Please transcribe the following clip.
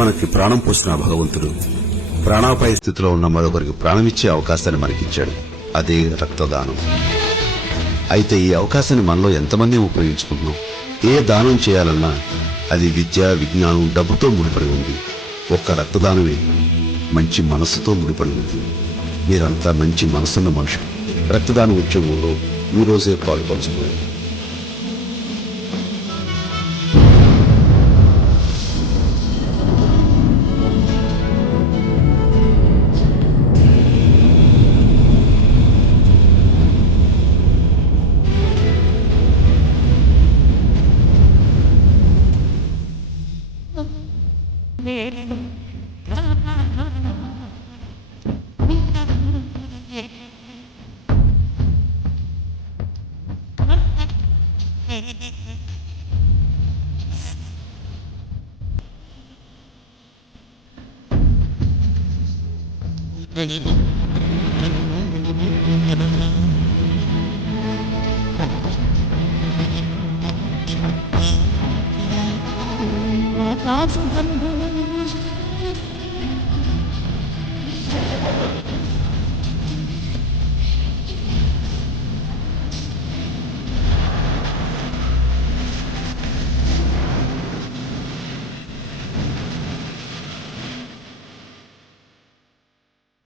మనకి ప్రాణం పోసిన భగవంతుడు ప్రాణాపాయ స్థితిలో ఉన్న మరొకరికి ప్రాణమిచ్చే అవకాశాన్ని మనకిచ్చాడు. అదే రక్తదానం. అయితే ఈ అవకాశాన్ని మనలో ఎంతమంది ఉపయోగించుకుంటున్నాం? ఏ దానం చేయాలన్నా అది విద్య, విజ్ఞానం, డబ్బుతో ముడిపడి ఉంది. ఒక్క రక్తదానమే మంచి మనస్సుతో ముడిపడి ఉంది. మీరంతా మంచి మనసున్న మనుషులు. రక్తదాన ఉద్యమంలో ఈ రోజే పాల్పంచుకోండి.